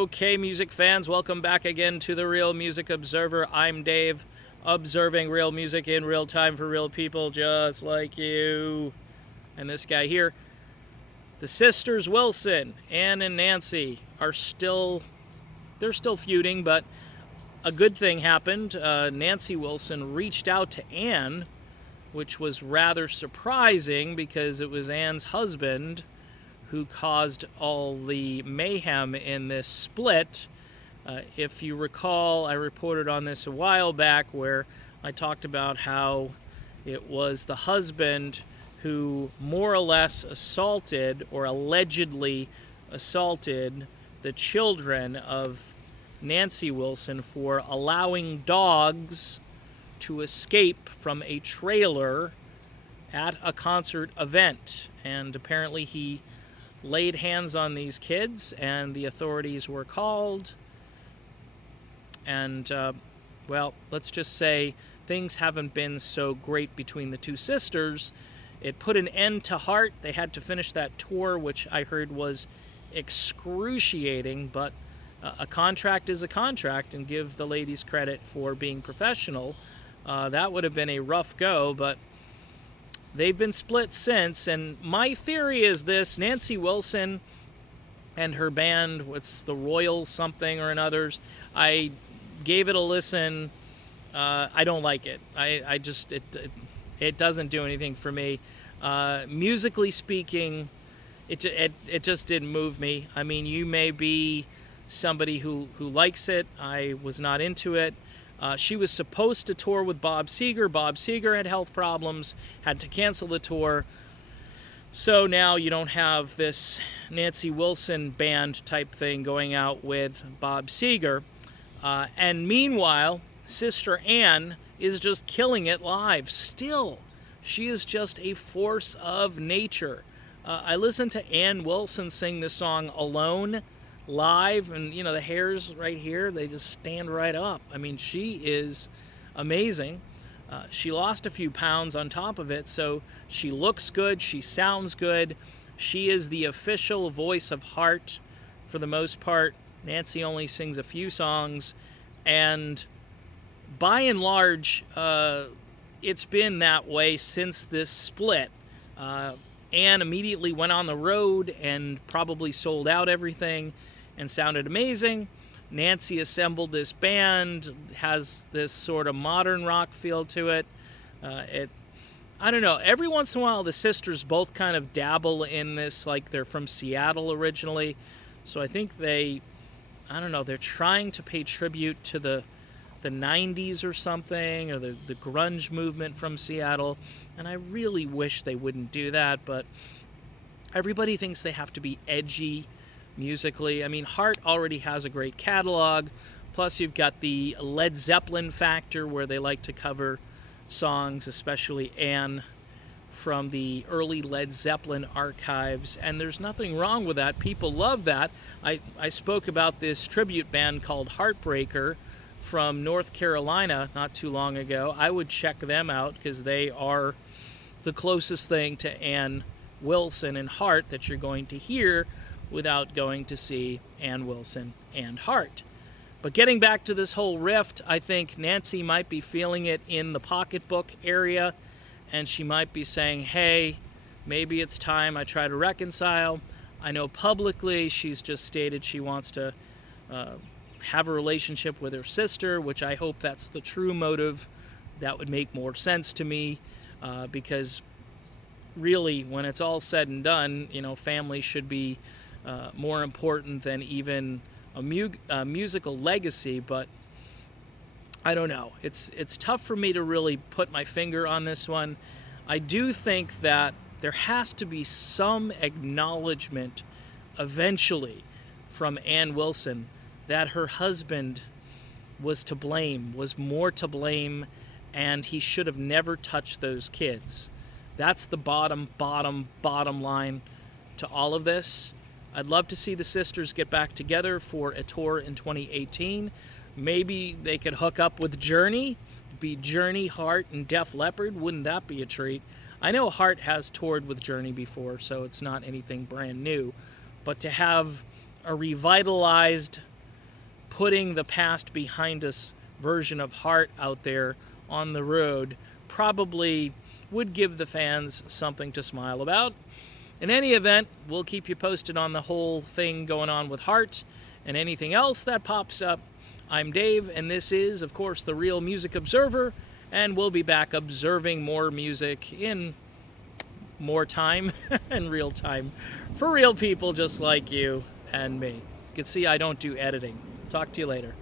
Okay, music fans, welcome back again to the Real Music Observer. I'm Dave, observing real music in real time for real people just like you. And this guy here, the sisters Wilson, Ann and Nancy, they're still feuding, but a good thing happened. Nancy Wilson reached out to Ann, which was rather surprising because it was Ann's husband who caused all the mayhem in this split. If you recall, I reported on this a while back where I talked about how it was the husband who more or less assaulted or allegedly assaulted the children of Nancy Wilson for allowing dogs to escape from a trailer at a concert event. And apparently he laid hands on these kids, and the authorities were called. And, well, let's just say things haven't been so great between the two sisters. It put an end to Heart. They had to finish that tour, which I heard was excruciating, but a contract is a contract, and give the ladies credit for being professional. That would have been a rough go, but they've been split since, and my theory is this: Nancy Wilson and her band, what's the Royal something or another's, I gave it a listen. I don't like it. It doesn't do anything for me. Musically speaking, it just didn't move me. I mean, you may be somebody who likes it. I was not into it. She was supposed to tour with Bob Seger. Bob Seger had health problems, had to cancel the tour. So now you don't have this Nancy Wilson band type thing going out with Bob Seger. And meanwhile, Sister Ann is just killing it live. Still, she is just a force of nature. I listened to Ann Wilson sing the song Alone live, and the hairs right here, they just stand right up. I mean, she is amazing. She lost a few pounds on top of it, so she looks good, she sounds good. She is the official voice of Heart for the most part. Nancy only sings a few songs, and by and large, it's been that way since this split. Ann immediately went on the road and probably sold out everything and sounded amazing. Nancy assembled this band, has this sort of modern rock feel to it. I don't know, every once in a while the sisters both kind of dabble in this, like they're from Seattle originally. So I think they're trying to pay tribute to the 90s or something, or the grunge movement from Seattle. And I really wish they wouldn't do that, but everybody thinks they have to be edgy musically. I mean, Heart already has a great catalog. Plus, you've got the Led Zeppelin factor, where they like to cover songs, especially Ann, from the early Led Zeppelin archives. And there's nothing wrong with that. People love that. I spoke about this tribute band called Heartbreaker from North Carolina not too long ago. I would check them out because they are the closest thing to Ann Wilson and Heart that you're going to hear without going to see Ann Wilson and Heart. But getting back to this whole rift, I think Nancy might be feeling it in the pocketbook area, and she might be saying, hey, maybe it's time I try to reconcile. I know publicly she's just stated she wants to have a relationship with her sister, which I hope that's the true motive. That would make more sense to me, because really, when it's all said and done, family should be more important than even a musical legacy. But I don't know. It's tough for me to really put my finger on this one. I do think that there has to be some acknowledgement eventually from Ann Wilson that her husband was to blame, was more to blame, and he should have never touched those kids. That's the bottom line to all of this. I'd love to see the sisters get back together for a tour in 2018. Maybe they could hook up with Journey, be Journey, Heart, and Def Leppard. Wouldn't that be a treat? I know Heart has toured with Journey before, so it's not anything brand new. But to have a revitalized putting the past behind us version of Heart out there on the road probably would give the fans something to smile about. In any event, we'll keep you posted on the whole thing going on with Heart and anything else that pops up. I'm Dave, and this is, of course, the Real Music Observer, and we'll be back observing more music in more time and real time for real people just like you and me. You can see I don't do editing. Talk to you later.